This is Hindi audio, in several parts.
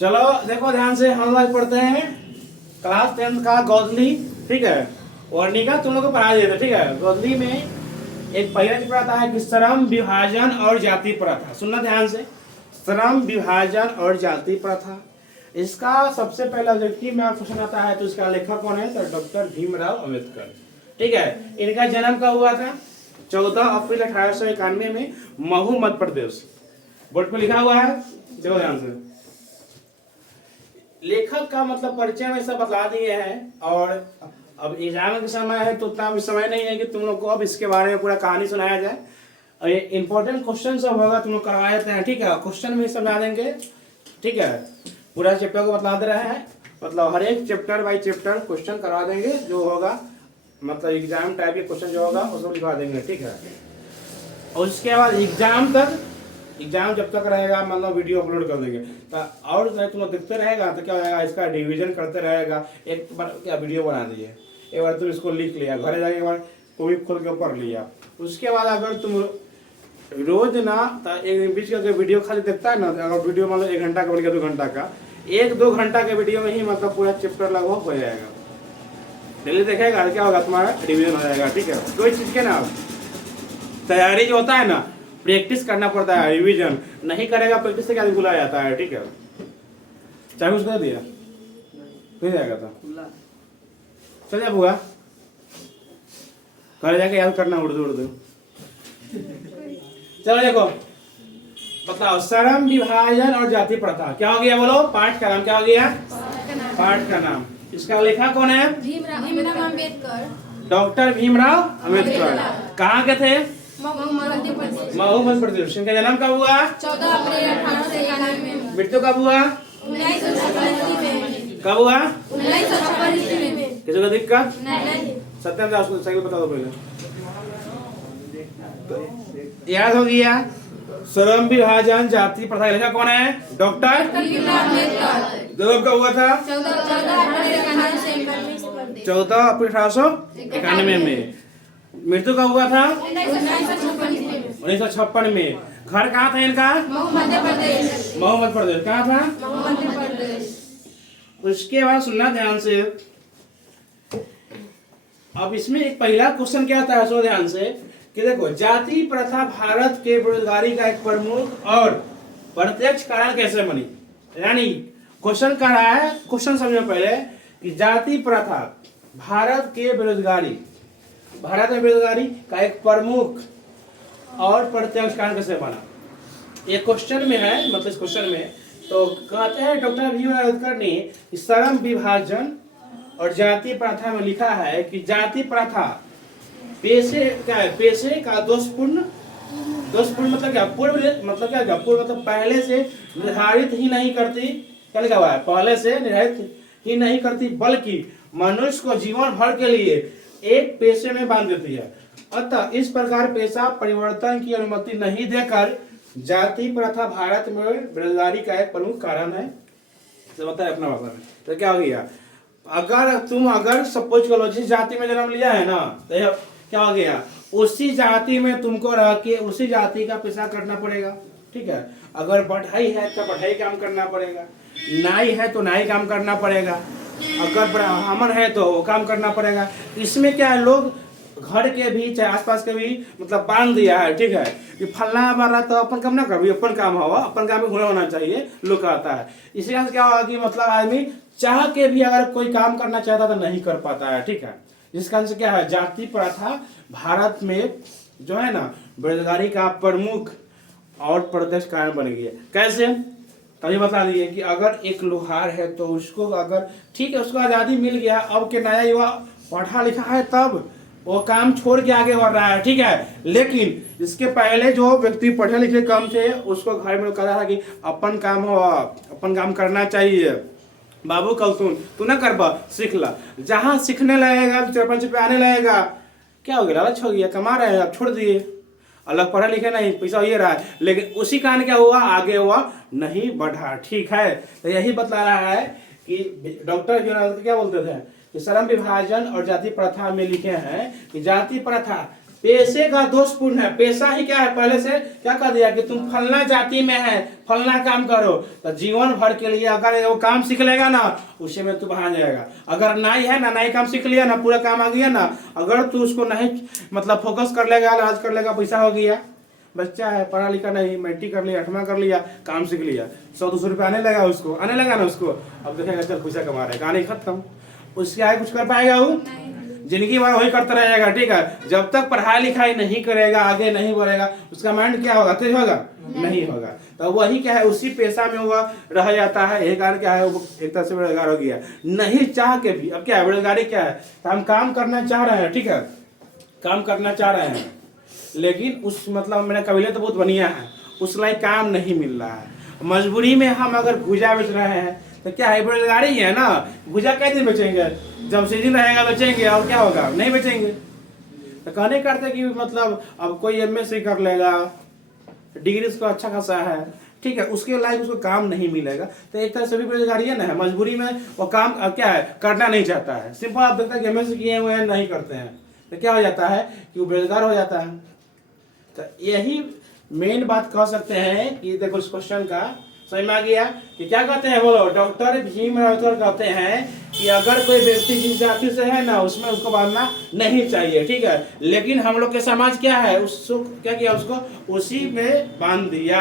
चलो देखो ध्यान से, हम लोग पढ़ते हैं क्लास 10 का गौदली, ठीक है। वर्णिका तुम लोग को पढ़ा दिए थे, ठीक है। गौदली में एक पहला चैप्टर आता है कि श्रम विभाजन और जाति प्रथा। सुनना ध्यान से, श्रम विभाजन और जाति प्रथा। इसका सबसे पहला व्यक्ति में क्वेश्चन आता है तो इसका लेखक कौन है, तो डॉक्टर भीमराव अम्बेडकर, ठीक है। इनका जन्म कब हुआ था? 14 अप्रैल 1891 में महू मध्य प्रदेश। बोर्ड पे लिखा हुआ है, देखो ध्यान से। लेखक का मतलब परिचय में सब बता दिए हैं, और अब एग्जाम के समय है तो उतना भी समय नहीं है कि तुम लोग को अब इसके बारे में पूरा कहानी सुनाया जाए। और ये इंपॉर्टेंट क्वेश्चन सब होगा, तुम लोग करवा देते हैं, ठीक है। क्वेश्चन भी समझा देंगे, ठीक है। पूरा चैप्टर को बता दे रहे हैं, मतलब हर एक चैप्टर बाई चैप्टर क्वेश्चन करवा देंगे जो होगा, मतलब एग्जाम टाइप के क्वेश्चन जो होगा उसको लिखवा देंगे, ठीक है। और उसके बाद एग्जाम जब तक रहेगा, मतलब वीडियो अपलोड कर देंगे तो, और तुम लोग देखते रहेगा तो क्या हो जाएगा, इसका डिवीजन करते रहेगा। एक बार क्या वीडियो बना दिए, एक बार तुम इसको लिख लिया, घर जाके एक बार कोई खोल के पढ़ लिया। उसके बाद अगर तुम रोज ना तो एक बीच का वीडियो खाली देखता है ना, अगर वीडियो मतलब 1 घंटा का बन गया 2 घंटा का, 1-2 घंटा के वीडियो में ही मतलब पूरा चैप्टर लगभग हो जाएगा। डेली देखेगा क्या होगा, तुम्हारा रिवीजन हो जाएगा, ठीक है। कोई चीज के ना तैयारी जो होता है ना, प्रैक्टिस करना पड़ता है, रिवीजन नहीं करेगा प्रैक्टिस से क्या बुलाया जाता है, ठीक है। चाहे उसको दिया फिर जाएगा था, चल जा बुआ, घर जाके याद करना उर्दू। चलो देखो, बताओ श्रम विभाजन और जाति प्रथा क्या हो गया, बोलो। पाठ का नाम क्या हो गया? पाठ का नाम। इसका लेखक कौन है? भीमराव अम्बेडकर। डॉक्टर भीमराव अम्बेडकर। कहाँ के थे? महू मध्य प्रदेश। इनका जन्म कब हुआ? 14 अप्रैल 1891 में। मृत्यु कब हुआ? 1956 में। कब हुआ? 1956 में। किसी को दिक्कत? नहीं। सत्यम दास को सही बता दो पहले। याद हो गया? श्रम विभाजन जाति प्रथा लेखक कौन है? डॉक्टर भीमराव अम्बेडकर। जन्म कब हुआ था? 14 अप्रैल 1891 14 अप्रैल 1891 में। मृत्यु कब हुआ था? 1956 में। घर कहाँ था इनका? महू मध्य प्रदेश। महू मध्य प्रदेश। कहाँ था? महू मध्य प्रदेश। उसके बाद सुनना ध्यान से, अब इसमें एक पहला क्वेश्चन क्या आता है, सो ध्यान से कि देखो, जाति प्रथा भारत के बेरोजगारी का एक प्रमुख और प्रत्यक्ष कारण कैसे बनी। यानी क्वेश्चन कर रहा है, क्वेश्चन समझो पहले कि जाति प्रथा भारत में बेरोजगारी का एक प्रमुख और प्रत्यक्ष कारण कैसे बना। ये क्वेश्चन में है, मतलब इस क्वेश्चन में तो कहते हैं डॉक्टर भीमराव अम्बेडकर ने श्रम विभाजन और जाति प्रथा में लिखा है कि जाति प्रथा पेशे का दोषपूर्ण मतलब क्या, पूर्व मतलब क्या, पूर्व मतलब पहले से निर्धारित ही नहीं करती, क्या लिखा हुआ है, पहले से निर्धारित ही नहीं करती, बल्कि मनुष्य को जीवन भर के लिए एक पेशे में बांध देती है। अतः इस प्रकार पेशा परिवर्तन की अनुमति नहीं देकर जाति प्रथा भारत में बेरोजगारी का एक प्रमुख कारण है। तो बताए अपना बाबा में, तो क्या हो गया, अगर सपोज करो जिस जाति में जन्म लिया है ना, तो क्या हो गया, उसी जाति में तुमको रह के उसी जाति का पेशा करना पड़ेगा, ठीक है। अगर बढ़ई है तो बढ़ई काम करना पड़ेगा, नाई है तो नाई काम करना पड़ेगा, अगर ब्राह्मण है तो वो काम करना पड़ेगा। इसमें क्या है, लोग घर के भी चाहे आसपास के भी मतलब बांध दिया है, ठीक है, कि फलना वाला तो अपन काम ना कर, अपन काम होगा, अपन काम में हुनर होना चाहिए, लोग कहता है। इसी कारण से क्या होगा कि मतलब आदमी चाह के भी अगर कोई काम करना चाहता तो नहीं कर पाता है, ठीक है। इस कारण से क्या है, जाति प्रथा भारत में जो है ना बेरोजगारी का प्रमुख और प्रत्यक्ष कारण बन गई है। कैसे, तभी बता दिए कि अगर एक लोहार है तो उसको अगर ठीक है, उसको आज़ादी मिल गया, अब के नया युवा पढ़ा लिखा है तब वो काम छोड़ के आगे बढ़ रहा है, ठीक है। लेकिन इसके पहले जो व्यक्ति पढ़े लिखे कम थे, उसको घर में कहा था कि अपन काम हो, अपन काम करना चाहिए, बाबू कल तू ना कर पा, सीख ला। जहाँ सीखने लगेगा 4-5 रुपये आने लगेगा, क्या हो गया, लालच हो गया, कमा रहे हैं, आप छोड़ दिए, अलग पढ़े लिखे नहीं, पैसा ये रहा है, लेकिन उसी कारण क्या हुआ, आगे हुआ नहीं बढ़ा, ठीक है। तो यही बता रहा है कि डॉक्टर क्या बोलते थे कि श्रम विभाजन और जाति प्रथा में लिखे हैं कि जाति प्रथा पैसे का दोषपूर्ण है। पैसा ही क्या है, पहले से क्या कर दिया कि तुम फलना जाति में है, फलना काम करो, तो जीवन भर के लिए अगर वो काम सीख लेगा ना, उसी में तू बहा जाएगा। अगर नाई है ना, नाई काम सीख लिया ना, पूरा काम आ गया ना, अगर तू उसको नहीं मतलब फोकस कर लेगा, इलाज कर लेगा, पैसा हो गया। बच्चा है, पढ़ा लिखा नहीं, मैट्रिक कर लिया, 8वां कर लिया, काम सीख लिया, 100-200 रुपये आने लगा उसको, आने लगा ना उसको, अब देखेगा चल पैसा कमा रहा है, कहानी खत्म। उसके आगे कुछ कर पाएगा वो? जिंदगी भर वही करता रहेगा। ठीक है, जब तक पढ़ाई लिखाई नहीं करेगा, आगे नहीं बढ़ेगा, उसका माइंड क्या होगा, तेज होगा? नहीं होगा। तो वही क्या है, उसी पेशा में वो रह जाता है। यही कारण क्या है, वो एक तरह से बेरोजगार हो गया, नहीं चाह के भी। अब क्या है बेरोजगारी, क्या है, तो हम काम करना चाह रहे हैं, ठीक है, काम करना चाह रहे हैं, लेकिन उस मतलब मेरा कबीले तो बहुत बढ़िया है, उस लायक काम नहीं मिल रहा है। मजबूरी में हम अगर भुजा बेच रहे हैं तो क्या है, बेरोजगारी है ना। भुजा कैसे दिन बेचेंगे, जब सीजन रहेगा बेचेंगे, और क्या होगा, नहीं बेचेंगे। तो कहने करते कि मतलब अब कोई MSc कर लेगा, डिग्री उसको अच्छा खासा है, ठीक है, उसके लायक उसको काम नहीं मिलेगा, तो एक तरह से भी बेरोजगारी है ना। मजबूरी में वो काम क्या है, करना नहीं चाहता है। सिंपल आप देखते हैं कि MSc किए हुए हैं, नहीं करते हैं, तो क्या हो जाता है कि वो बेरोजगार हो जाता है। तो यही मेन बात कह सकते हैं कि देखो इस क्वेश्चन का समझ में आ गया कि क्या कहते हैं, बोलो। डॉक्टर भीम रावतकर कहते हैं कि अगर कोई व्यक्ति जिस जाति से है ना, उसमें उसको बांधना नहीं चाहिए, ठीक है, लेकिन हम लोग के समाज क्या है, उसको क्या किया, उसको उसी में बांध दिया।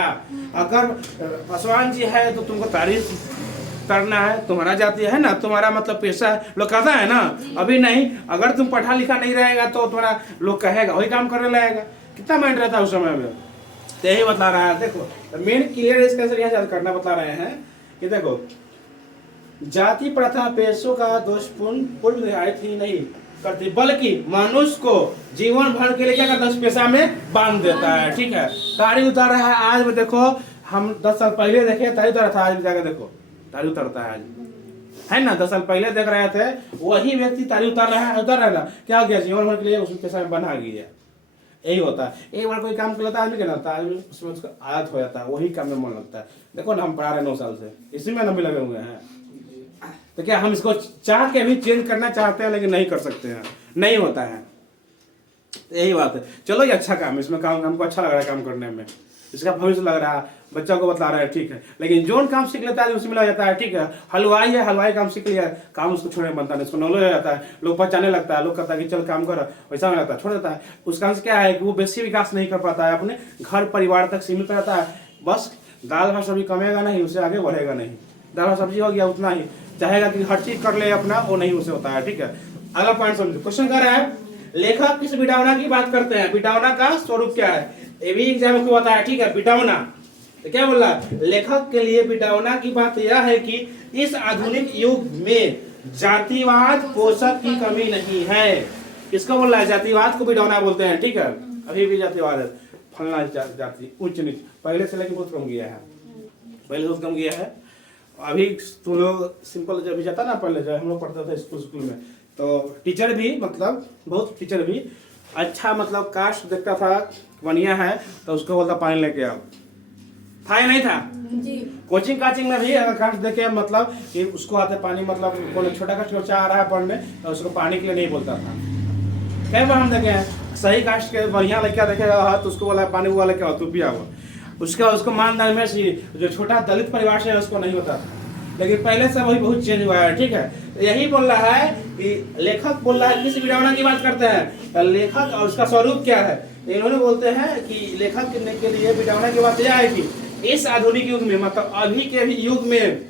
अगर पासवान जी है तो तुमको तारीफ करना है, तुम्हारा जाति है ना, तुम्हारा मतलब पेशा है, लोग कहता है ना। अभी नहीं, अगर तुम पढ़ा लिखा नहीं रहेगा तो तुम्हारा लोग कहेगा, वही काम करने लगेगा। कितना माइंड रहता है उस समय में। तो यही बता रहा है, देखो मेन क्लियर इसका यहाँ करना बता रहे हैं कि देखो, जाति प्रथा पेशों का दोषपूर्ण पूर्ण रियायत ही नहीं करती, बल्कि मनुष्य को जीवन भर के लिए क्या करता है, पेशा में बांध देता है। ठीक है, तारी उतार रहा है आज में, देखो हम 10 साल पहले देखे तारी उतारा था, आज भी जाकर देखो तारी उतरता है आज, है ना। 10 साल पहले देख रहे थे, वही व्यक्ति तारी उतार रहा है, उतार रहा है ना, क्या हो गया, जीवन भर के लिए उसमें पेशा में बना गया। यही होता है, एक बार कोई काम कर लेता है आदमी, क्या होता है, उसमें उसका आदत हो जाता है, वही काम में मन लगता है। देखो ना, हम पढ़ा रहे 9 साल से, इसी में भी लगे हुए हैं, तो क्या हम इसको चाह के भी चेंज करना चाहते हैं, लेकिन नहीं कर सकते हैं, नहीं होता है। तो यही बात है। चलो ये अच्छा काम है, इसमें काम हमको अच्छा लग रहा है काम करने में, इसका भविष्य लग रहा है, बच्चा को बता रहा है, ठीक है, लेकिन जोन काम सीख लेता है उसमें लग जाता है। ठीक है, हलवाई है, हलवाई काम सीख लिया, काम उसको छोड़ने बनता नहीं, उसको नॉलेज हो जाता है, लोग पहचाने लगता है, लोग कहता है कि चल काम कर, वैसा में लगता है, छोड़ देता है। उसका क्या है कि वो बेसी विकास नहीं कर पाता है, अपने घर परिवार तक सीमित रहता है, बस दाल भात सब्जी कमेगा नहीं, उससे आगे बढ़ेगा नहीं। दाल भात सब्जी हो गया उतना ही, चाहेगा कि हर चीज कर ले अपना, वो नहीं उसे होता है। ठीक है, अगला पॉइंट समझो। क्वेश्चन कर रहा है, लेखक किस विडंबना की बात करते हैं, विडंबना का स्वरूप क्या है, ये भी एग्जाम को बताया। ठीक है, विडंबना तो क्या बोल रहा है, लेखक के लिए विडंबना की बात यह है कि इस आधुनिक युग में जातिवाद पोषक की कमी नहीं है। किसको बोल रहा है, जातिवाद को विडंबना बोलते हैं। ठीक है, अभी भी जातिवाद है, फलना जाति उच्च नीच, पहले से लेकिन बहुत कम गया है, पहले बहुत कम गया है। अभी तुम लोग सिंपल जब भी जाता ना, पहले जब हम लोग पढ़ते थे स्कूल में, तो टीचर भी मतलब बहुत टीचर भी अच्छा मतलब कास्ट देखता था बढ़िया है तो उसको बोलता पानी लेके आओ, था या नहीं था जी। कोचिंग काचिंग में भी अगर कास्ट देखे मतलब कि उसको आते पानी, मतलब कोई छोटा कास्ट बच्चा आ रहा है पढ़ने तो उसको पानी के लिए नहीं बोलता था। कई बार हम देखे हैं सही कास्ट के बढ़िया लड़का देखेगा तो उसको बोला पानी हुआ लेके आओ, तू पिया हुआ, उसका मानदान में जो छोटा दलित परिवार से उसको नहीं होता था, लेकिन पहले से वही बहुत चेंज हुआ है। ठीक है, यही बोल रहा है कि लेखक बोल रहा है किस विडंबना की बात करते हैं, तो लेखक और उसका स्वरूप क्या है, इन्होंने बोलते हैं कि लेखक के लिए विडंबना की बात यह है कि इस आधुनिक युग में, मतलब अभी के भी युग में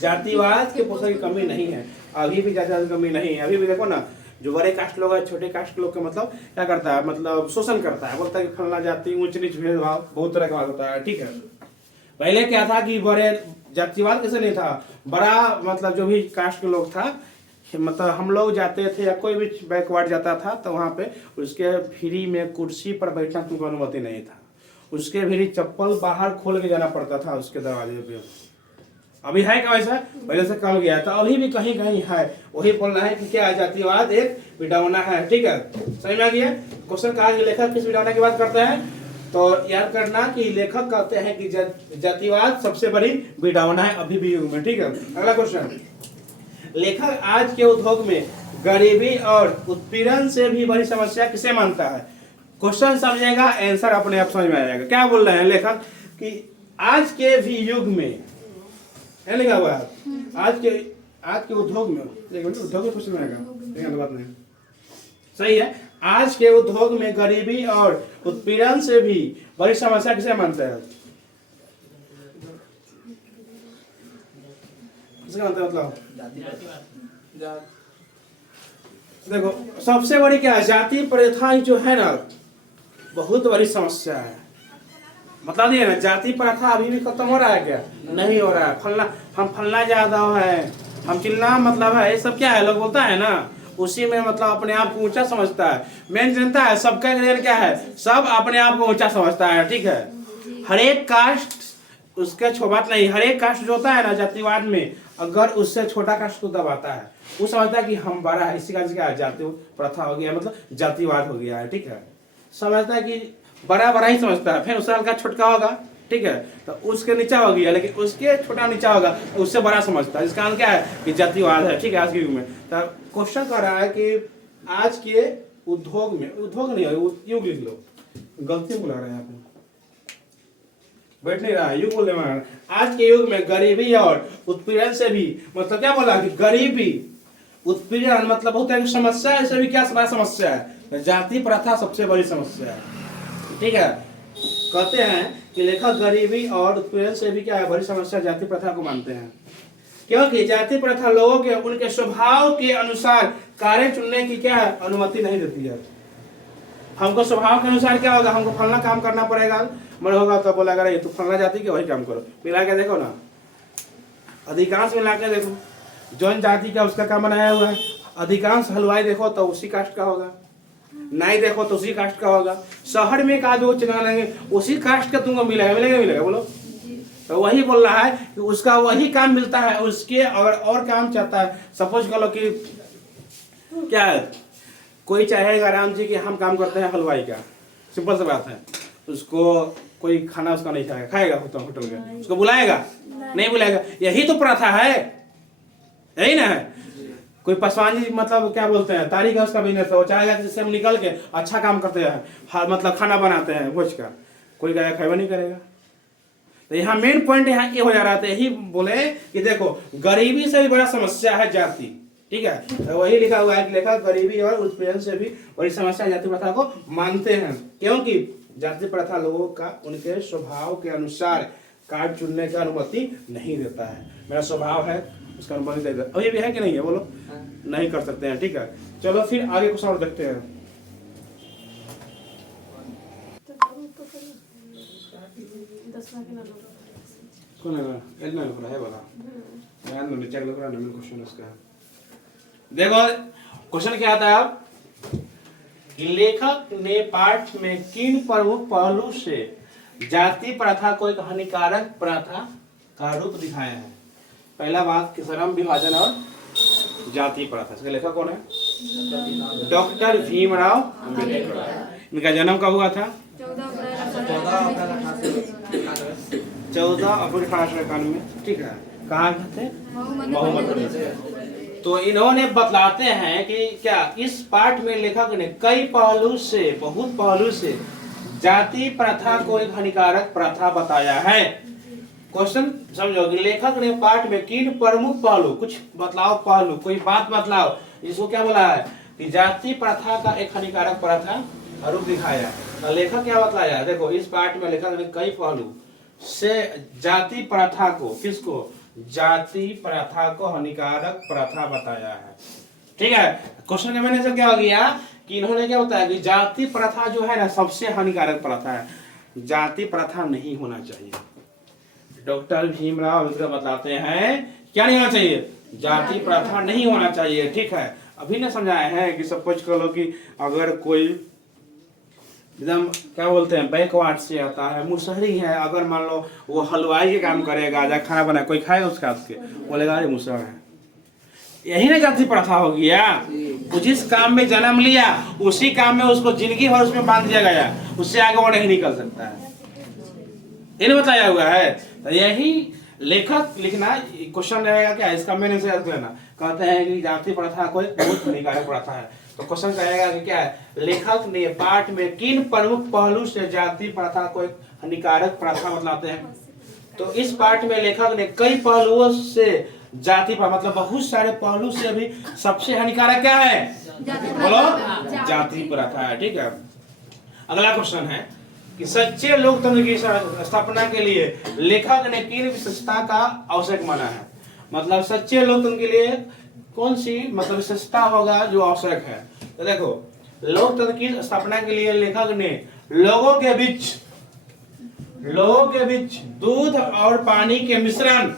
जातिवाद के पोषण की कमी नहीं है, अभी भी जातिवाद की कमी नहीं है। अभी भी देखो ना, जो बड़े कास्ट लोग है, छोटे कास्ट लोग का मतलब क्या करता है, मतलब शोषण करता है, बोलता है कि फलना जाति ऊंच नीच भेदभाव बहुत तरह का होता है। ठीक है, पहले क्या था कि बड़े जातिवाद कैसे नहीं था, बड़ा मतलब जो भी कास्ट के लोग था, मतलब हम लोग जाते थे या कोई भी बैकवर्ड जाता था तो वहाँ पे उसके फ्री में कुर्सी पर बैठना तुमको अनुमति नहीं था, उसके भी चप्पल बाहर खोल के जाना पड़ता था उसके दरवाजे पे। अभी है क्या वैसा, पहले से कम गया था, अभी भी कहीं कहीं है। वही बोल रहा है कि क्या जातिवाद एक विडंबना है। ठीक है, समझ में आ गया। क्वेश्चन कहा कि लेखक किस विडंबना की बात करते हैं, तो याद करना कि लेखक कहते हैं कि जातिवाद सबसे बड़ी विडंबना है अभी भी युग में। ठीक है, अगला क्वेश्चन, लेखक आज के उद्योग में गरीबी और उत्पीड़न से भी बड़ी समस्या किसे मानता है? क्वेश्चन समझेगा, आंसर अपने आप समझ में आ जाएगा। क्या बोल रहे हैं लेखक कि आज के भी युग में, है लिखा हुआ है, आज के उद्योग में, उद्योग में क्वेश्चन आएगा, बात नहीं सही है। आज के उद्योग में गरीबी और उत्पीड़न से भी बड़ी समस्या किसे मानते हैं? किसका मानते हैं मतलब? देखो सबसे बड़ी क्या है, जाति प्रथा जो है ना बहुत बड़ी समस्या है। बता दिए ना, जाति प्रथा अभी भी खत्म हो रहा है क्या? नहीं हो रहा है। फलना हम फलना यादव है, हम चिल्ला मतलब है, ये सब क्या है लोग बोलता है ना, उसी में मतलब अपने आप को ऊंचा समझता है। मेन जनता है, सबका ग्रेड क्या है, सब अपने आप को ऊंचा समझता है। ठीक है, हर एक कास्ट उसके बात नहीं, हर एक कास्ट जो होता है ना जातिवाद में, अगर उससे छोटा कास्ट को दबाता है, वो समझता है कि हम बड़ा है, इसी का क्या है, जाति प्रथा हो गया, मतलब जातिवाद हो गया है। ठीक है, समझता है कि बड़ा बड़ा ही समझता है, फिर उससे हल्का छोटका होगा, ठीक है, तो उसके नीचा हो गया, लेकिन उसके छोटा नीचा होगा, उससे बड़ा समझता है। इसका क्या है कि जातिवाद है। ठीक है, आज के युग में तो क्वेश्चन कर रहा है कि आज के उद्योग में, उद्योग नहीं है, युग लिख लो, गलती बुला रहे हैं आप, बैठ नहीं रहा है, युग बोलने वाला। आज के युग में गरीबी और उत्पीड़न से भी, मतलब क्या बोला कि गरीबी उत्पीड़न मतलब बहुत एक समस्या है, इससे भी क्या बड़ा समस्या है, जाति प्रथा सबसे बड़ी समस्या है। ठीक है, कहते हैं कि लेखक गरीबी और उत्पीड़न से भी क्या है बड़ी समस्या, जाति प्रथा को मानते हैं, क्योंकि जाति प्रथा लोगों के उनके स्वभाव के अनुसार कार्य चुनने की क्या है अनुमति नहीं देती है। हमको स्वभाव के अनुसार क्या होगा, हमको फलना काम करना पड़ेगा, मन होगा तो बोला ये तो फलना जाति के वही काम करो। मिला के देखो ना, अधिकांश मिला के देखो, जौन जाति का उसका काम बनाया हुआ है। अधिकांश हलवाई देखो तो उसी कास्ट का होगा, नाई देखो तो उसी कास्ट का होगा। शहर में का जो चुना लेंगे उसी कास्ट का तुमको मिलेगा, मिलेगा मिलेगा बोलो। तो वही बोल रहा है कि उसका वही काम मिलता है, उसके अगर और काम चाहता है, सपोज करो कि क्या है, कोई चाहेगा राम जी कि हम काम करते हैं हलवाई का, सिंपल सी बात है, उसको कोई खाना उसका नहीं खाएगा, खाएगा होटल का, उसको बुलाएगा नहीं बुलाएगा, यही तो प्रथा है, यही ना है। कोई पासवान जी मतलब क्या बोलते हैं, तारीख है उसका बिजनेस है, वो चाहेगा कि जिससे हम निकल के अच्छा काम करते हैं, मतलब खाना बनाते हैं भोज का, कोई गाया खाएगा नहीं करेगा। तो यहाँ मेन पॉइंट यहाँ ये हो जा रहा था, यही बोले कि देखो गरीबी से भी बड़ा समस्या है जाति। ठीक है, तो वही लिखा हुआ है कि लेखक गरीबी और उत्पीड़न से भी बड़ी समस्या जाति प्रथा को मानते हैं, क्योंकि जाति प्रथा लोगों का उनके स्वभाव के अनुसार कार्य चुनने की अनुमति नहीं देता है। मेरा स्वभाव है उसका अनुमति दे देता, अभी भी है कि नहीं है बोलो? नहीं कर सकते हैं। ठीक है, चलो फिर आगे कुछ और देखते हैं। कौन है एलना लोग है वाला यार, नो चेक लो करना मेरे क्वेश्चन उसका। देखो क्वेश्चन क्या आता है आप कि लेखक ने पाठ में किन प्रमुख पहलू से जाति प्रथा को एक हानिकारक प्रथा का रूप दिखाया है? पहला बात कि श्रम विभाजन और जाति प्रथा। इसका लेखक कौन है? डॉक्टर भीमराव अम्बेडकर। इनका जन्म कब हुआ था? 14 अप्रैल 1891। ठीक है, कहाँ थे? महोमद। तो इन्होंने बतलाते हैं कि क्या इस पाठ में लेखक ने कई पहलू से, बहुत पहलू से जाति प्रथा को एक हानिकारक प्रथा बताया है। क्वेश्चन समझो कि लेखक ने पाठ में किन प्रमुख पहलू, कुछ बतलाओ पहलू, कोई बात बतलाओ, इसको क्या बोला है कि जाति प्रथा का एक हानिकारक प्रथा रूप दिखाया है। लेखक क्या बतलाया? देखो इस पाठ में लेखक ने कई पहलू से जाति प्रथा को, किसको? जाति प्रथा को हानिकारक प्रथा बताया है। ठीक है, क्वेश्चन के मैंने से क्या हो गया कि इन्होंने क्या बताया कि जाति प्रथा जो है ना सबसे हानिकारक प्रथा है, जाति प्रथा नहीं होना चाहिए। डॉक्टर भीमराव अम्बेडकर बताते हैं क्या नहीं होना चाहिए? जाति प्रथा नहीं होना चाहिए। ठीक है, अभी ने समझाया है कि सपोज कर लो कि अगर कोई एकदम क्या बोलते हैं बैकवर्ड से आता है, मुसहरी है, अगर मान लो वो हलवाई के काम करेगा, या खाना बना कोई खाएगा उसका हाथ के, बोलेगा अरे मुसहर है, यही ना जाति प्रथा हो गया। जिस काम में जन्म लिया उसी काम में उसको जिंदगी भर उसमें बांध दिया गया, उससे आगे वो नहीं निकल सकता है, ये बताया हुआ है। तो यही लेखक लिखना क्वेश्चन रहेगा क्या, इसका मैंने से अर्थ लेना। कहते हैं कि जाति प्रथा कोई बहुत हानिकारक प्रथा है, तो क्वेश्चन कहेगा कि क्या है, लेखक ने पाठ में किन प्रमुख पहलू से जाति प्रथा को एक हानिकारक प्रथा बतलाते हैं। तो इस पाठ में लेखक ने कई पहलुओं से जाति पर मतलब बहुत सारे पहलू से भी सबसे हानिकारक क्या है, बोलो, जाति प्रथा है। ठीक है, अगला क्वेश्चन है कि सच्चे लोकतंत्र की स्थापना के लिए लेखक ने किन विशेषता का आवश्यक माना है। मतलब सच्चे लोकतंत्र के लिए कौन सी मतलब विशेषता होगा जो आवश्यक है। तो देखो, लोकतंत्र की स्थापना के लिए लेखक ने लोगों के बीच दूध और पानी के मिश्रण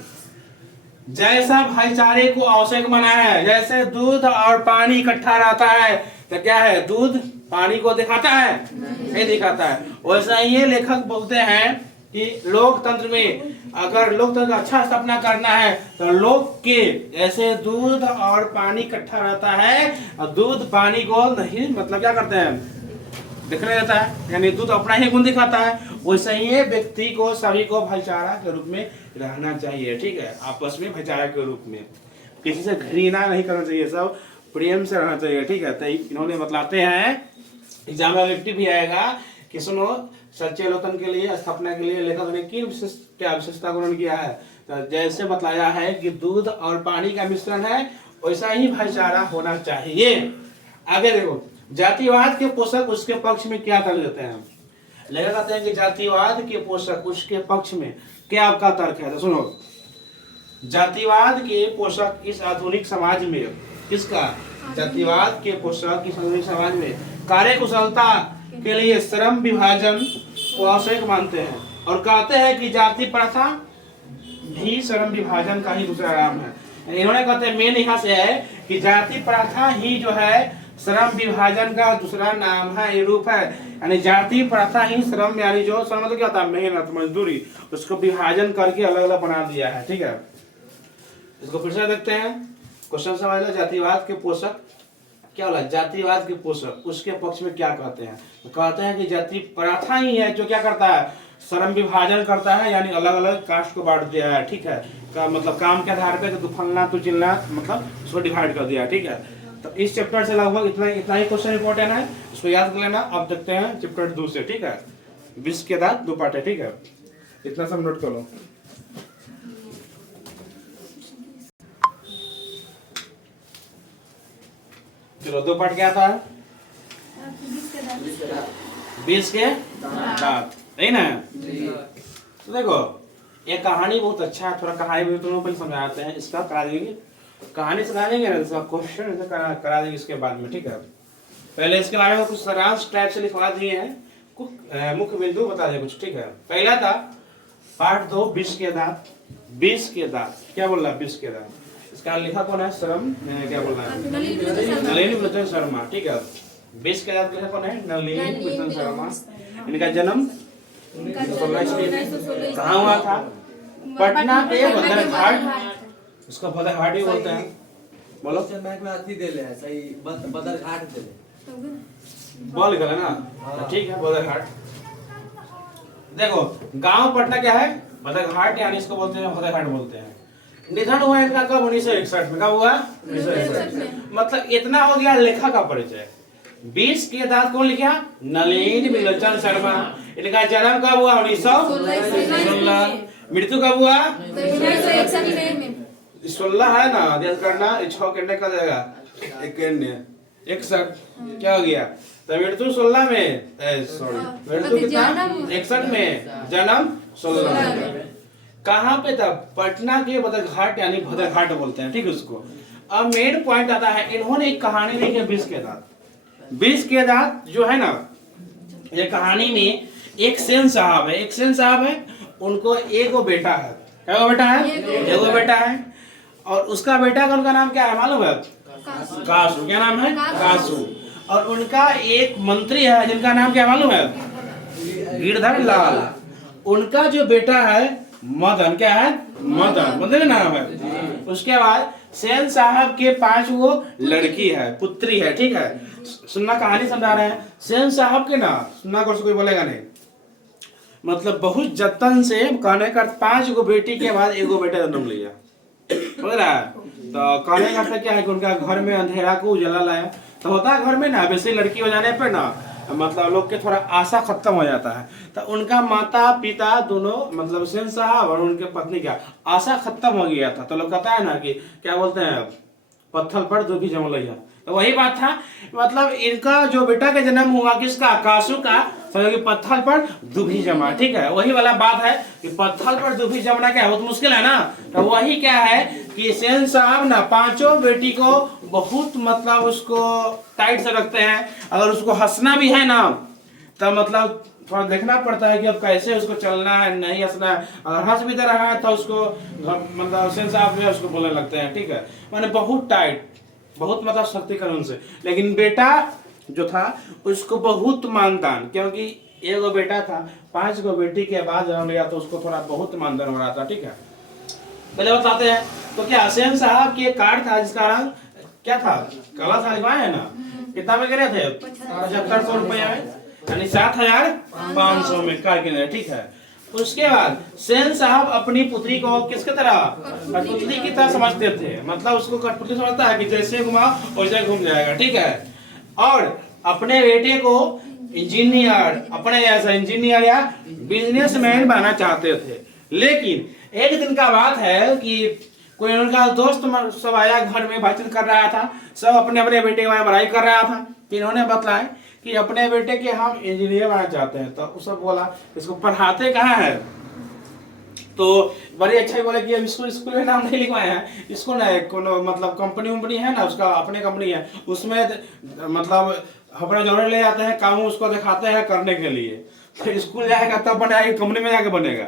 जैसा भाईचारे को आवश्यक माना है। जैसे दूध और पानी इकट्ठा रहता है तो क्या है, दूध पानी को दिखाता है, नहीं दिखाता है। वैसा ही लेखक बोलते हैं कि लोकतंत्र में अगर लोकतंत्र का अच्छा स्थापना करना है तो लोग के ऐसे दूध और पानी इकट्ठा रहता है और दूध पानी को नहीं मतलब क्या करते हैं, दिखने देता है, यानी दूध अपना ही गुण दिखाता है। वैसे ही व्यक्ति को सभी को भाईचारा के रूप में रहना चाहिए। ठीक है, आपस में भाईचारा के रूप में किसी से घृणा नहीं करना चाहिए, सब प्रेम से रहना चाहिए। ठीक है, तो इन्होंने बतलाते हैं, एग्जाम में लिखती भी आएगा कि सुनो, सच्चे लोकतंत्र के लिए स्थापना के लिए लेखक ने किन विशेषता ग्रहण किया है। तो जैसे बतलाया है कि दूध और पानी का मिश्रण है, वैसा ही भाईचारा होना चाहिए। आगे देखो, जातिवाद के पोषक उसके पक्ष में क्या तर्क देते हैं। लेखक कहते हैं कि जातिवाद के पोषक उसके पक्ष में क्या आपका तर्क है। तो सुनो, जातिवाद के पोषक इस आधुनिक समाज में किसका, जातिवाद के पोषक इस आधुनिक समाज में कार्यकुशलता के लिए श्रम विभाजन को आवश्यक मानते हैं और कहते हैं कि जाति प्रथा भी श्रम विभाजन का ही दूसरा नाम है। इन्होंने कहते हैं मेन यहाँ से है कि जाति प्रथा ही जो है श्रम विभाजन का दूसरा नाम है, ये रूप है। यानी जाति प्रथा ही श्रम, यानी जो श्रम मतलब क्या होता है, मेहनत मजदूरी, उसको विभाजन करके अलग अलग बना दिया है। ठीक है, इसको फिर से देखते हैं, क्वेश्चन समझ लो। जातिवाद के पोषक क्या बोला, जातिवाद के पोषक उसके पक्ष में क्या कहते हैं। तो कहते हैं कि जाति प्रथा ही है जो क्या करता है, श्रम विभाजन करता है, यानी अलग अलग कास्ट को बांट दिया है। ठीक है, का मतलब काम के आधार पे तो फलना तो चिलना मतलब उसको डिवाइड कर दिया। ठीक है, तो इस चैप्टर से लगभग इतना ही क्वेश्चन इंपॉर्टेंट है, उसको याद कर लेना। अब देखते हैं चैप्टर 2 से। ठीक है, 20 के बाद 2 पार्ट है। ठीक है, इतना सब नोट कर लो। चलो, 2 पार्ट क्या था, 20 के दांत, है ना। तो देखो, ये कहानी बहुत अच्छा है, थोड़ा कहानी भी तुम लोग समझाते हैं, इसका करा देंगे, कहानी सिखा देंगे ना, इसका क्वेश्चन करा देंगे इसके बाद में। ठीक है, पहले इसके बारे में कुछ सारांश टाइप से लिखवा दिए हैं, कुछ मुख्य बिंदु बता दें कुछ। ठीक है, पहला था पार्ट 2 20 के दांत। 20 के दांत क्या बोल रहा है, 20 के दांत, इसका लिखा कौन है, शर्म क्या बोल रहा है, नलिनी विलोचन शर्मा। ठीक है, 20 के दांत लिखा कौन है, नलिनी विलोचन शर्मा। इनका जन्म 1916 कहाँ हुआ था, पटना के बदरघाट, उसका बदरघाट ही बोलते हैं। बोलो, बैंक में अथी देले है सही, बदरघाट देले बोल गए ना, ठीक है, बदरघाट। देखो, गांव पटना क्या है, बदरघाट, यानी इसको बोलते हैं बदरघाट बोलते हैं। निधन हुआ इनका कब, 1961 में। कब हुआ, 1961 में। मतलब इतना हो गया लेखा का परिचय। 20 के दांत कौन लिखा, नलिनी विलोचन शर्मा। इनका जन्म कब हुआ, 1916। मृत्यु कब हुआ, 16 है ना, ध्यान करना, 6 करने का जाएगा 61 क्या हो गया, तो मृत्यु 16 में, सॉरी मृत्यु कितना, 61 में, जन्म 16 में। कहाँ पे था, पटना के बदरघाट, यानी बदरघाट बोलते हैं। ठीक है, उसको। अब मेन पॉइंट आता है, इन्होंने एक कहानी लिखी है 20 के दांत। 20 के दांत जो है ना, ये कहानी में एक सेन साहब है, एक सेन साहब है, उनको एगो बेटा है। क्या बेटा है, एगो बेटा है, और उसका बेटा का उनका नाम क्या है मालूम है, कासू। क्या नाम है, कासू। और उनका एक मंत्री है जिनका नाम क्या मालूम है, गिरधर लाल। उनका जो बेटा है मदन, क्या है, मदन, मदन नाम है। उसके बाद सेन साहब के 5 वो लड़की है, पुत्री है। ठीक है, सुनना, कहानी समझा रहे हैं। सेन साहब के ना, सुनना कोई बोलेगा नहीं, मतलब बहुत जतन से कहने का 5 गो बेटी के बाद एगो बेटा जन्म लिया, समझ रहा है। तो कहने का अर्थ क्या है कि उनका घर में अंधेरा को उजाला लाया। तो होता है घर में ना वैसे लड़की हो जाने पर ना मतलब लोग के थोड़ा आशा खत्म हो जाता है। तो उनका माता पिता दोनों मतलब हुसैन साहब और उनके पत्नी का आशा खत्म हो गया था। तो लोग कहता है ना कि क्या बोलते हैं, पत्थर पर जो भी जमलैया, तो वही बात था। मतलब इनका जो बेटा का जन्म हुआ किसका, कासू का, समझो कि पत्थर पर दुभी जमा, ठीक है। वही वाला बात है कि पत्थर पर दुभी जमना क्या बहुत मुश्किल है ना। तो वही क्या है कि हुसैन साहब ना 5 बेटी को बहुत मतलब उसको टाइट से रखते हैं। अगर उसको हंसना भी है ना तो मतलब थोड़ा देखना पड़ता है कि अब कैसे उसको चलना है, नहीं हंसना है। अगर हंस भी दे रहा है तो उसको मतलब हुसैन साहब जो है उसको बोलने लगते हैं, ठीक है। माने बहुत टाइट, बहुत मतलब सख्ती कर उनसे। लेकिन बेटा जो था उसको बहुत मानदान, क्योंकि एगो बेटा था, 5 गो बेटी के बाद जन्म लिया तो उसको थोड़ा बहुत मानदान हो रहा था, ठीक है। पहले बताते हैं तो क्या हुसैन साहब की एक कार्ड था जिसका रंग क्या था, काला था, है ना। कितना में गिरे थे, 7500 रुपया में, यानी 7500 में कार गिरे, ठीक है। उसके बाद हुसैन साहब अपनी पुत्री को किसके तरह, कठपुतली की तरह समझते थे। मतलब उसको कठपुतली समझता है कि जैसे घुमाओ वैसे घूम जाएगा, ठीक है। और अपने बेटे को इंजीनियर, अपने जैसा इंजीनियर या बिजनेसमैन बनाना चाहते थे। लेकिन एक दिन का बात है कि कोई उनका दोस्त सब आया घर में, बातचीत कर रहा था, सब अपने अपने बेटे की बड़ाई कर रहा था। तो इन्होंने बताया कि अपने बेटे के हम इंजीनियर बनना चाहते हैं। तो उस सब बोला इसको पढ़ाते कहाँ है, तो बड़ी अच्छा ही बोले कि अब इसको स्कूल में नाम नहीं लिखवाए हैं, इसको ना कोनो मतलब कंपनी वंपनी है ना, उसका अपने कंपनी है, उसमें मतलब अपने जरूर ले जाते हैं, काम उसको दिखाते हैं करने के लिए। तो स्कूल जाएगा तब बनेगा, कंपनी में जाके बनेगा,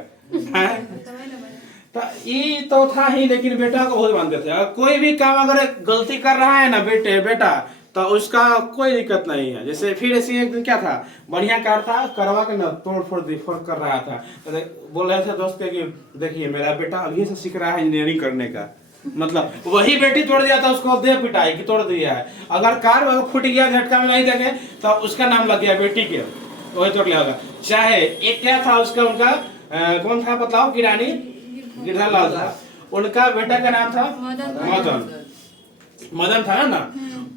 तो ये तो था ही। लेकिन बेटा को बहुत मानते थे। अगर कोई भी काम अगर गलती कर रहा है ना बेटा तो उसका कोई दिक्कत नहीं है। जैसे फिर ऐसे एक दिन क्या था, बढ़िया कार था, करवा के ना तोड़ फोड़ कर रहा था। तो बोल रहे थे दोस्त के कि देखिए मेरा बेटा अभी से सीख रहा है इंजीनियरिंग करने का, मतलब वही बेटी तोड़ दिया था, उसको दे पिटाई कि तोड़ दिया है। अगर कार फूट गया झटका में नहीं देखे तो उसका नाम लग गया बेटी के, वही तोड़ लिया होगा। चाहे एक क्या था उसका, उनका कौन था बताओ, किरानी गिरधरलाल था, उनका बेटा का नाम था मदन था ना,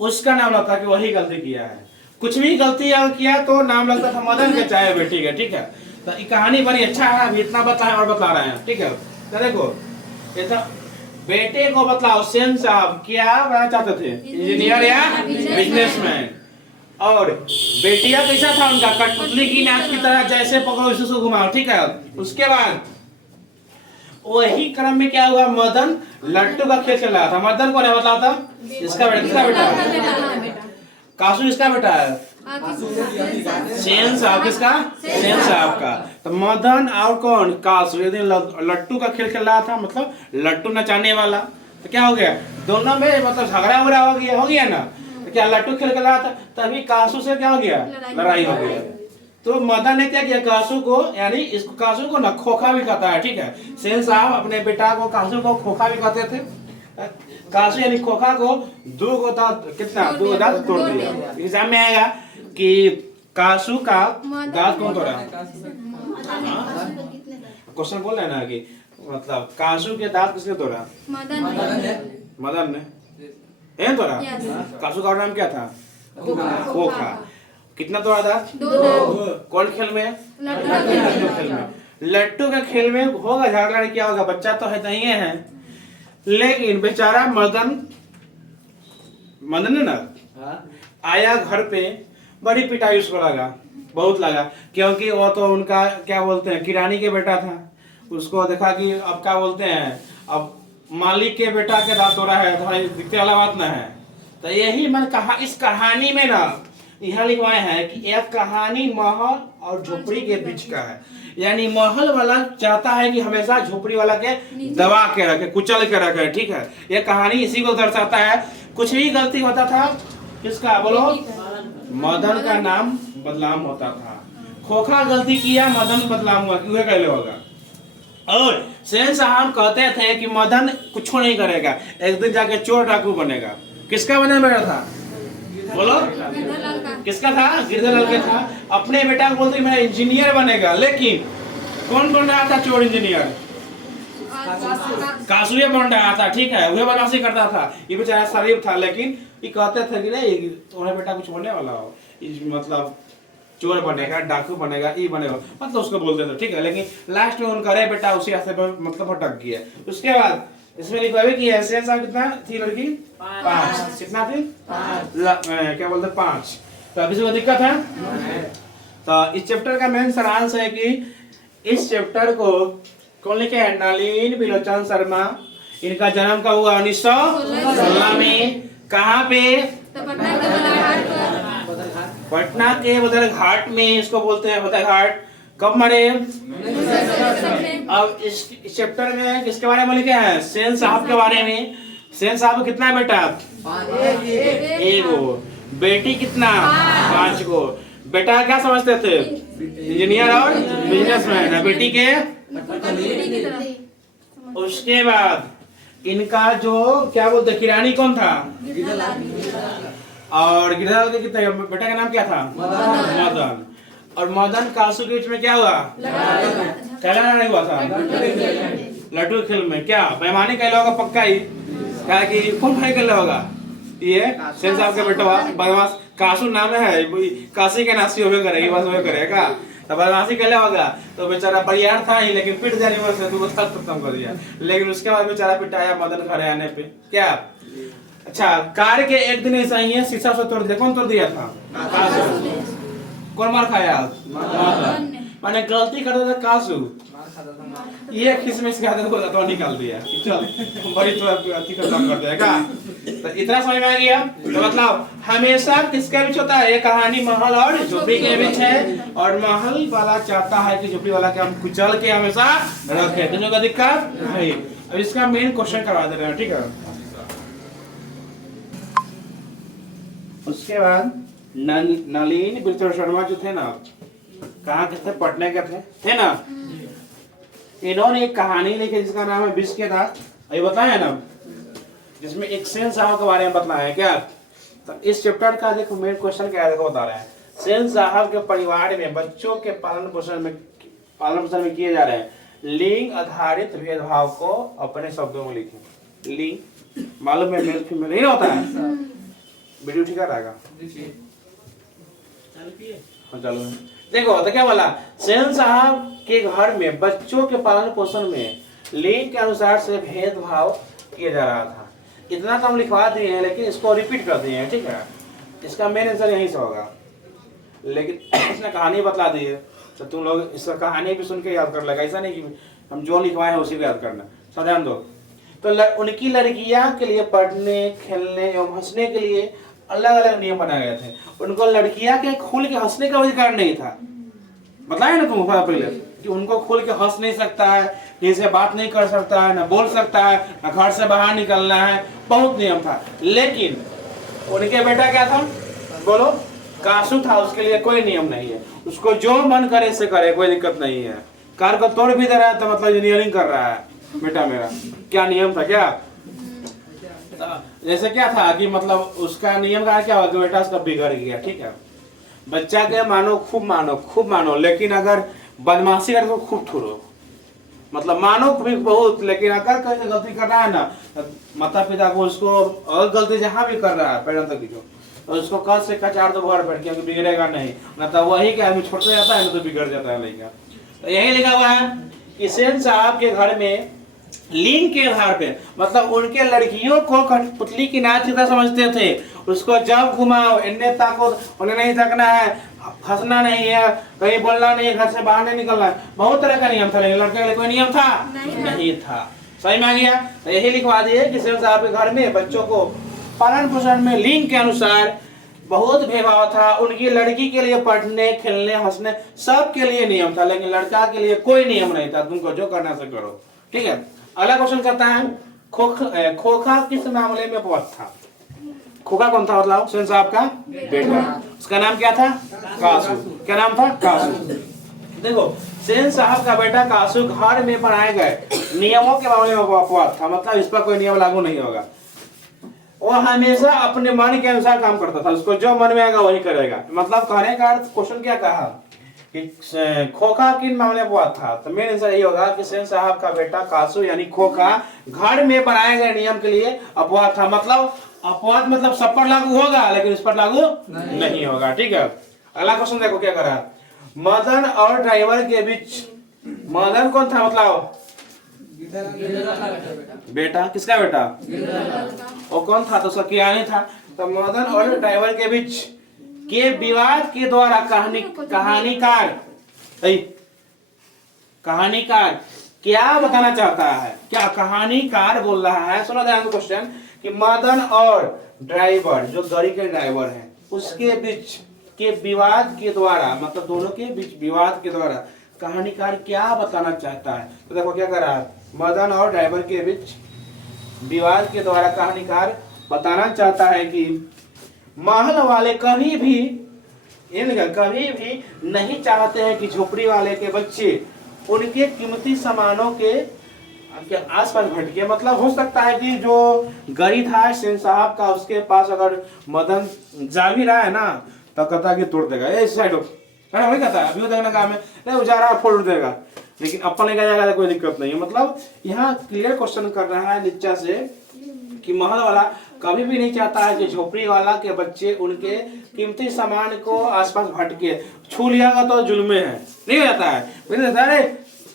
उसका नाम लगता कि वही गलती किया है। कुछ भी गलती किया तो नाम लगता था मदन के, चाहे बेटी का, ठीक है। तो ये कहानी बड़ी अच्छा है, अभी इतना बताएं और बता रहे हैं, ठीक है। तो देखो ये था, बेटे को बतलाओ हुसैन साहब क्या बनना चाहते थे, इंजीनियर या बिजनेसमैन। और बेटिया कैसा था उनका, कठपुतली की नाच की तरह, जैसे पकड़ो उसी से घुमाओ, ठीक है। उसके बाद वही क्रम में क्या हुआ, मदन लट्टू का खेल चल रहा था। मदन को नहीं बतला था, इसका बेटा, किसका बेटा है, कासू इसका बेटा है, हुसैन साहब, किसका, हुसैन साहब का। तो मदन और कौन, कासू, एक दिन लट्टू का खेल खेल रहा था, मतलब लट्टू नचाने वाला। तो क्या हो गया, दोनों में मतलब झगड़ा उगड़ा हो गया ना। तो क्या लट्टू खेल खेल रहा था, तभी कासू से क्या हो गया, लड़ाई हो गया। तो मदन ने क्या किया, कासू को, यानी इसको कासू को ना खोखा भी कहता है, ठीक है। हुसैन साहब अपने बेटा को कासू को खोखा भी कहते थे। कासू यानी खोखा को 2 गो दांत, कितना 2 दांत तोड़ दिया। एग्जाम में आएगा कि कासू का दांत कौन तोड़ा, क्वेश्चन बोल रहे ना कि मतलब कासू के दांत किसने तोड़ा, मदन ने तोड़ा। कासू का नाम क्या था, खोखा। कितना तोड़ा था, 2 कौन खेल में, लट्टू खेल में। लट्टू के खेल में होगा झगड़ा, क्या होगा, बच्चा तो है नहीं है। लेकिन बेचारा मदन ने ना आया घर पे, बड़ी पिटाई उसको लगा, बहुत लगा, क्योंकि वो तो उनका क्या बोलते हैं किरानी के बेटा था। उसको देखा कि अब क्या बोलते हैं, अब मालिक के बेटा के दांत तोड़ा है, तो दिखने वाला बात ना है। तो यही मैं कहा, इस कहानी में ना यहाँ लिखवाए हैं कि एक कहानी महल और झोपड़ी के बीच का है। यानी महल वाला चाहता है कि हमेशा झोपड़ी वाला के दबा के रखे, कुचल के रखे, ठीक है। यह कहानी इसी को दर्शाता है। कुछ भी गलती होता था, किसका बोलो, मदन का नाम बदनाम होता था। खोखा गलती किया, मदन बदनाम हुआ, क्यों कहले होगा। और हुसैन साहब कहते थे कि मदन कुछ नहीं करेगा, एक दिन जाके चोर डाकू बनेगा। किसका बने बेटा था, बोलो, किसका था, गिरधरलाल का था। अपने बेटा को बोलते मेरा इंजीनियर बनेगा। लेकिन कौन बन रहा था चोर इंजीनियर? कासुए बन रहा था, ठीक है, वह बदमाशी करता था। ये बेचारा शरीफ था, लेकिन ये कहते थे कि नहीं तुम्हारा बेटा कुछ बनने वाला हो, मतलब चोर बनेगा, डाकू बनेगा, ये बनेगा, मतलब उसको बोलते थे, ठीक है। लेकिन लास्ट में उनका रे बेटा उसी रास्ते पर मतलब भटक गया। उसके बाद इसमें लिखा है कि एशियन साहब कितना थी लड़की? 5। कितना थी? 5। क्या बोलते 5। तो अभी से कोई दिक्कत है? तो इस चैप्टर का मेन सारांश है कि इस चैप्टर को कौन लिखे हैं? नलिन बिलोचन शर्मा। इनका जन्म कब हुआ? 1916 में। कहाँ पे? पटना के बदरघाट में, इसको बोलते हैं बदरघाट। कब मरे? अब इस चैप्टर में किसके बारे में लिखे हैं? सेन साहब के बारे में। सेन साहब कितना बेटा? 1 गो। बेटी कितना? 5 गो। बेटा क्या समझते थे? इंजीनियर और बिजनेसमैन। बेटी के? उसके बाद इनका जो क्या बोलते किरानी कौन था? और गिरधर के कितने बेटा का नाम क्या था? मदन। और मदन कासू के बीच में क्या हुआ? क्या लड़ाई हुआ था? लड्डू खेल में। क्या बेईमानी कहला होगा पक्का ही? क्या कि कौन भाई कहला होगा? ये सेन साहब के बेटा बदमाश कासू नाम है, काशी के नासी होवे करेगी, बस होवे करेगा। तो बदमाशी कहला होगा, तो बेचारा परियार था ही, लेकिन पिट जाने वाले से तू खत्म कर दिया। लेकिन उसके बाद बेचारा पिटाया मदन घरे आने पे। क्या? अच्छा, कार के एक दिन ऐसा ही है, शीशा से तोड़ दिया। कौन तोड़ दिया था? कासू। कौन मार खाया? मैंने गलती कर दिया था कासू। ये किसमिस का आदत को तो निकाल दिया। चल बड़ी तो अति खत्म कर देगा। तो इतना समझ में आ गया। तो मतलब हमेशा किसके बीच होता है? ये कहानी महल और झोपड़ी के बीच है, और महल वाला चाहता है कि झोपड़ी वाला के हम कुचल के हमेशा रखे। दोनों का दिक्कत नहीं। अब इसका मेन क्वेश्चन करवा दे रहे हैं, ठीक है। उसके बाद नलिन बिलोचन शर्मा जो थे ना, कहाँ के थे? पटना के थे ना। इन्होंने एक कहानी लिखी जिसका नाम है विष के दांत। ये बताया ना, जिसमें एक सेन साहब के बारे में बताया। क्या? तो इस चैप्टर का देखो मेन क्वेश्चन क्या है, देखो बता रहे हैं। सेन साहब के परिवार में बच्चों के पालन पोषण में किए जा रहे हैं लिंग आधारित भेदभाव को अपने शब्दों में लिखे। लिंग मालूम है, मेल फीमेल नहीं होता है। वीडियो ठीक रहेगा? चलो देखो तो क्या बोला, सेन साहब के घर में बच्चों के पालन पोषण में लिंग के अनुसार से भेदभाव किया जा रहा था। इतना तो हम लिखवा दिए हैं, लेकिन इसको रिपीट कर दिए हैं, ठीक है। इसका मेन आंसर यहीं से होगा, लेकिन इसने कहानी बतला दी है, तो तुम लोग इसका कहानी भी सुन के याद कर लेगा। ऐसा नहीं कि हम जो लिखवाए हैं उसी को याद करना। सब ध्यान दो। तो उनकी लड़कियां के लिए पढ़ने, खेलने एवं हंसने के लिए अलग अलग नियम बनाए गए थे। उनको लड़कियां के खुल के हंसने का अधिकार नहीं था। बताया ना तुम पहले कि उनको खुल के हंस नहीं सकता है, किसी से बात नहीं कर सकता है, ना बोल सकता है, ना घर से बाहर निकलना है, बहुत नियम था। लेकिन उनके बेटा क्या था? बोलो। कासू था, उसके लिए कोई नियम नहीं है। उसको जो मन करे से करे, कोई दिक्कत नहीं है। कार को तोड़ भी दे रहा है तो मतलब इंजीनियरिंग कर रहा है बेटा मेरा। क्या नियम था? क्या जैसे क्या था कि मतलब उसका नियम का क्या हुआ कि बेटा उसका बिगड़ गया, ठीक है। बच्चा के खूब मानो, लेकिन अगर बदमाशी करे तो खूब थोड़ो, मतलब मानो भी बहुत, लेकिन अगर कहीं गलती कर रहा है ना, माता पिता को उसको और गलती जहाँ भी कर रहा है पैरों तक जो, तो उसको कल से कचार दो घर बैठ के, बिगड़ेगा नहीं। ना तो वही के आदमी छोड़ते जाता है ना तो बिगड़ जाता है लड़का। तो यही लिखा हुआ है कि सेन साहब के घर में लिंग के आधार पे, मतलब उनके लड़कियों को कठपुतली की नाच की तरह समझते थे। उसको जब घुमाओ इन्हें ताको, उन्हें नहीं तकना है, हंसना नहीं है, कहीं बोलना नहीं है, घर से बाहर नहीं निकलना है। बहुत तरह का नियम था, लेकिन लड़के के लिए कोई नियम था नहीं था। सही में आ गया? तो यही लिखवा दिए कि सेन साहब के घर में बच्चों को पालन पोषण में लिंग के अनुसार बहुत भेदभाव था। उनकी लड़की के लिए पढ़ने, खेलने, हंसने सब के लिए नियम था, लेकिन लड़का के लिए कोई नियम नहीं था। तुमको जो करना से करो, ठीक है। अगला क्वेश्चन करता है, खोखा किस मामले में अपवाद था? खोखा कौन था? मतलब सेन साहब का बेटा। उसका नाम क्या था? कासू। क्या नाम था? कासू। देखो, सेन साहब का बेटा कासू घर में बनाए गए नियमों के मामले में अपवाद था, मतलब इस पर कोई नियम लागू नहीं होगा। वो हमेशा अपने मन के अनुसार काम करता था, उसको जो मन में आएगा वही करेगा। मतलब कहने का अर्थ क्वेश्चन क्या कहा कि खोखा किन मामले में हुआ था, तो मेन आंसर यही होगा कि सेन साहब का बेटा कासू यानी खोखा घर में बनाए गए नियम के लिए अपवाद था। मतलब अपवाद मतलब सब पर लागू होगा लेकिन इस पर लागू नहीं होगा। ठीक है, अगला क्वेश्चन देखो क्या करा। मदन और ड्राइवर के बीच, मदन कौन था मतलब बेटा, किसका बेटा, वो कौन था तो उसका किरानी था। तो मदन और ड्राइवर के बीच के विवाद के द्वारा कहानीकार क्या बताना चाहता है, क्या कहानीकार बोल रहा है। सुनो ध्यान से क्वेश्चन कि मदन और ड्राइवर जो गाड़ी के ड्राइवर हैं उसके बीच के विवाद के द्वारा, मतलब दोनों के बीच विवाद के द्वारा कहानीकार क्या बताना चाहता है। तो देखो क्या कर रहा है, मदन और ड्राइवर के बीच विवाद के द्वारा कहानीकार बताना चाहता है कि महल वाले कभी भी नहीं चाहते हैं कि झोपड़ी वाले के बच्चे उनके कीमती सामानों के आसपास भटके। मतलब हो सकता है कि जो गरीब था सेन साहब का, उसके पास अगर मदन जा भी रहा है ना तो कहता कि तोड़ देगा, ए साइड है ना, वही कहता है, अभी देखना काम है नहीं उजारा फोड़ देगा, लेकिन अपन लेकर जाएगा तो कोई दिक्कत नहीं है। मतलब यहाँ क्लियर क्वेश्चन कर रहा है नीचा से कि महल वाला कभी भी नहीं चाहता है कि झोपड़ी वाला के बच्चे उनके कीमती सामान को आसपास भटके। छू लिया तो जुल्मे है, नहीं रहता है, अरे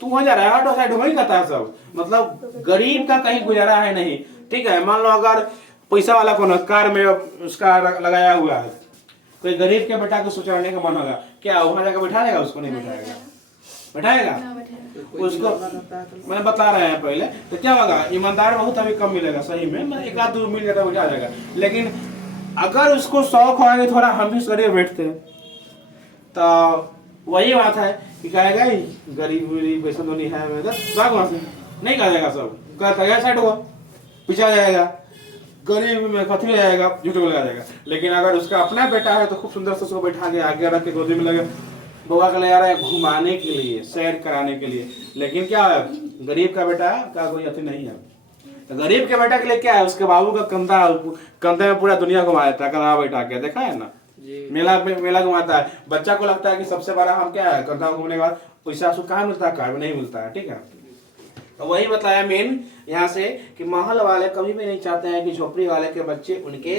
तू वहां जा रहा है ऑटो साइड वही कहता है सब। मतलब गरीब का कहीं गुजारा है नहीं। ठीक है, मान लो अगर पैसा वाला कौन कार में उसका लगाया हुआ है, कोई गरीब के बेटा को सुचारने का मन होगा, क्या वहां जाकर बैठा देगा उसको, नहीं बैठाएगा, बैठाएगा उसको। मैंने बता रहे हैं पहले, तो क्या होगा, ईमानदार बहुत अभी कम मिलेगा सही में, एक आध दो मिल जाता बैठा जाएगा। लेकिन अगर उसको शौक होगा थोड़ा हम भी शरीर बैठते हैं, तो वही बात है कि कहेगा गरीब पैसा तो नहीं है वहां से नहीं कहा जाएगा, सब कहता साइड हुआ पीछा जाएगा, गरीब में कथी जाएगा, झूठ बोला जाएगा। लेकिन अगर उसका अपना बेटा है तो खूब सुंदर से उसको बैठा के आगे रख के गोदी में लगे बउआ के ले जा रहा है घुमाने के लिए, सैर कराने के लिए। लेकिन क्या है, गरीब का बेटा का कोई अति नहीं है। तो गरीब के बेटा के लिए क्या है, उसके बाबू का कंधे में पूरा दुनिया घुमा देता है, कंधा बैठा के, देखा है ना, मेला घुमाता है। बच्चा को लगता है कि सबसे बड़ा हम क्या है, कंधा घूमने के बाद पैसा उसको कहाँ मिलता है, कार में नहीं मिलता है। ठीक है, तो वही बताया मेन यहाँ से कि महल वाले कभी भी नहीं चाहते हैं कि झोपड़ी वाले के बच्चे उनके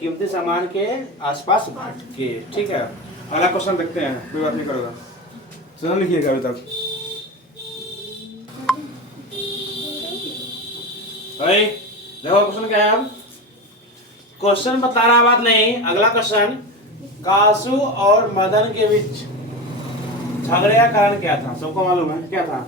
कीमती सामान के आसपास भटके। ठीक है, अगला क्वेश्चन देखते हैं, कोई बात नहीं करोगा, सुनो लिखिएगा अभी तक। भाई देखो क्वेश्चन क्या है, अब क्वेश्चन बता रहा बात नहीं। अगला क्वेश्चन, कासू और मदन के बीच झगड़े का कारण क्या था, सबको मालूम है क्या था।